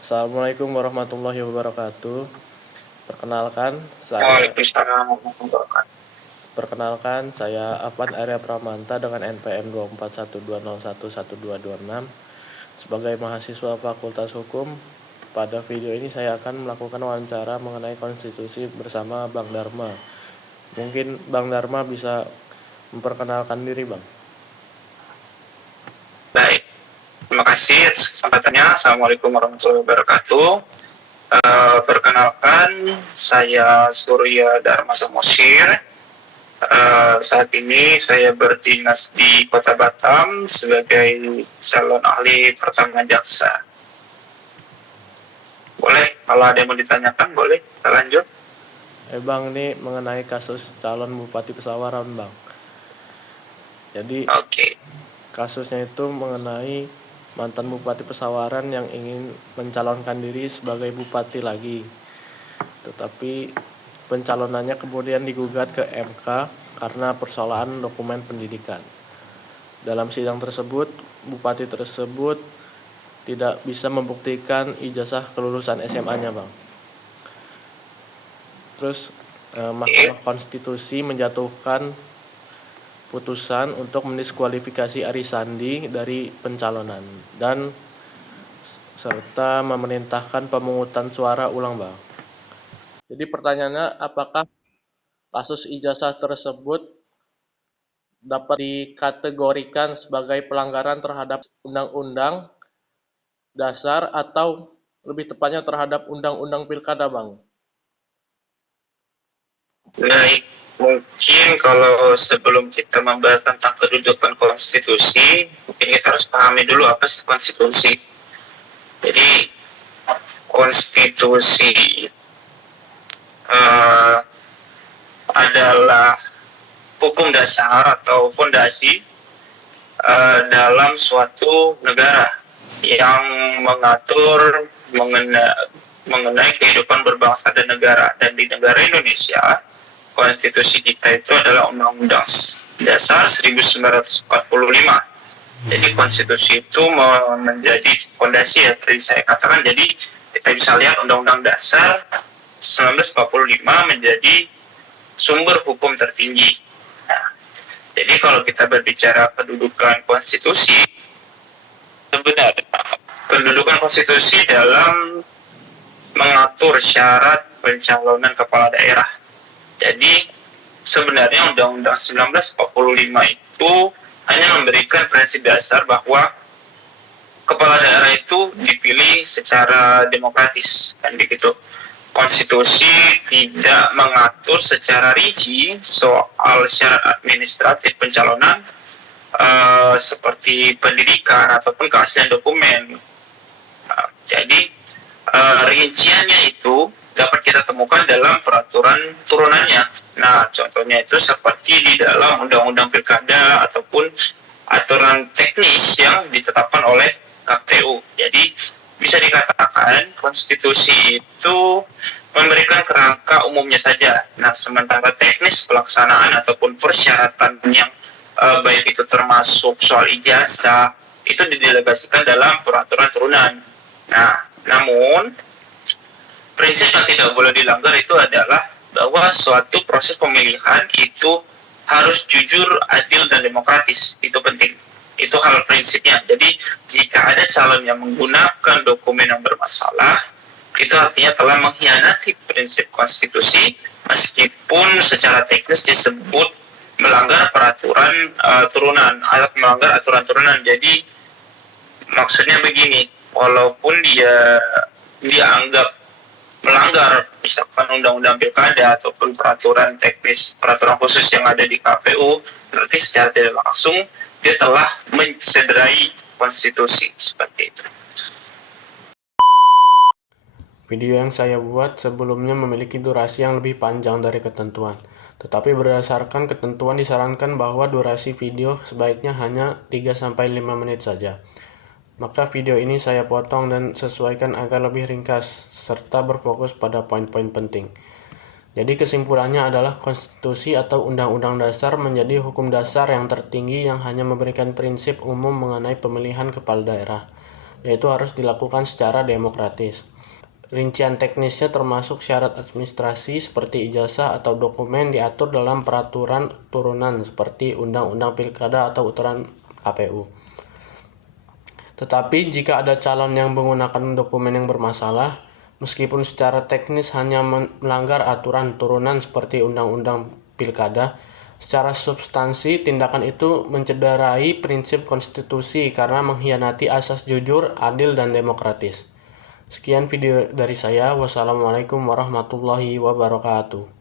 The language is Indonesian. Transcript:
Assalamualaikum warahmatullahi wabarakatuh. Perkenalkan, saya Afan Arya Pramanta dengan NPM 24120112226 sebagai mahasiswa Fakultas Hukum. Pada video ini saya akan melakukan wawancara mengenai konstitusi bersama Bang Dharma. Mungkin Bang Dharma bisa memperkenalkan diri, Bang. Baik, terima kasih atas kesempatannya. Assalamualaikum warahmatullahi wabarakatuh. Perkenalkan, saya Surya Dharma Samosir. Saat ini saya berdinas di Kota Batam sebagai calon ahli pertama jaksa. Boleh, kalau ada yang mau ditanyakan, boleh kita lanjut. Bang, ini mengenai kasus calon Bupati Pesawaran, Bang. Jadi, kasusnya itu mengenai mantan Bupati Pesawaran yang ingin mencalonkan diri sebagai bupati lagi. Tetapi pencalonannya kemudian digugat ke MK karena persoalan dokumen pendidikan. Dalam sidang tersebut, bupati tersebut tidak bisa membuktikan ijazah kelulusan SMA-nya, Bang. Terus Mahkamah Konstitusi menjatuhkan putusan untuk mendiskualifikasi Ari Sandi dari pencalonan dan serta memerintahkan pemungutan suara ulang, Bang. Jadi pertanyaannya, apakah kasus ijazah tersebut dapat dikategorikan sebagai pelanggaran terhadap Undang-Undang Dasar atau lebih tepatnya terhadap Undang-Undang Pilkada, Bang? Baik, mungkin kalau sebelum kita membahas tentang kedudukan konstitusi, mungkin kita harus pahami dulu apa sih konstitusi. Jadi, konstitusi adalah hukum dasar atau fondasi dalam suatu negara yang mengatur mengenai kehidupan berbangsa dan negara. Dan di negara Indonesia, konstitusi kita itu adalah Undang-Undang Dasar 1945. Jadi konstitusi itu menjadi fondasi, ya tadi saya katakan. Jadi kita bisa lihat Undang-Undang Dasar 1945 menjadi sumber hukum tertinggi. Nah, jadi kalau kita berbicara kedudukan konstitusi, sebenarnya kedudukan konstitusi dalam mengatur syarat pencalonan kepala daerah. Jadi sebenarnya Undang-Undang 1945 itu hanya memberikan prinsip dasar bahwa kepala daerah itu dipilih secara demokratis, kan begitu. Konstitusi tidak mengatur secara rinci soal syarat administratif pencalonan seperti pendidikan ataupun keaslian dokumen. Jadi rinciannya itu dapat kita temukan dalam peraturan turunannya. Nah, contohnya itu seperti di dalam Undang-Undang Pilkada ataupun aturan teknis yang ditetapkan oleh KPU. Jadi bisa dikatakan konstitusi itu memberikan kerangka umumnya saja. Nah, sementara teknis pelaksanaan ataupun persyaratan yang baik itu termasuk soal ijazah itu didelegasikan dalam peraturan turunan. Nah, namun prinsip yang tidak boleh dilanggar itu adalah bahwa suatu proses pemilihan itu harus jujur, adil, dan demokratis. Itu penting. Itu hal prinsipnya. Jadi jika ada calon yang menggunakan dokumen yang bermasalah, itu artinya telah mengkhianati prinsip konstitusi, meskipun secara teknis disebut melanggar peraturan turunan, atau melanggar aturan turunan. Jadi maksudnya begini, walaupun dia dianggap melanggar misalkan undang-undang pilkada ataupun peraturan teknis, peraturan khusus yang ada di KPU, berarti secara tidak langsung dia telah mencederai konstitusi, seperti itu. Video yang saya buat sebelumnya memiliki durasi yang lebih panjang dari ketentuan. Tetapi berdasarkan ketentuan disarankan bahwa durasi video sebaiknya hanya 3-5 menit saja. Maka video ini saya potong dan sesuaikan agar lebih ringkas, serta berfokus pada poin-poin penting. Jadi kesimpulannya adalah konstitusi atau undang-undang dasar menjadi hukum dasar yang tertinggi yang hanya memberikan prinsip umum mengenai pemilihan kepala daerah, yaitu harus dilakukan secara demokratis. Rincian teknisnya termasuk syarat administrasi seperti ijazah atau dokumen diatur dalam peraturan turunan seperti Undang-Undang Pilkada atau Aturan KPU. Tetapi jika ada calon yang menggunakan dokumen yang bermasalah, meskipun secara teknis hanya melanggar aturan turunan seperti Undang-Undang Pilkada, secara substansi tindakan itu mencederai prinsip konstitusi karena mengkhianati asas jujur, adil, dan demokratis. Sekian video dari saya. Wassalamualaikum warahmatullahi wabarakatuh.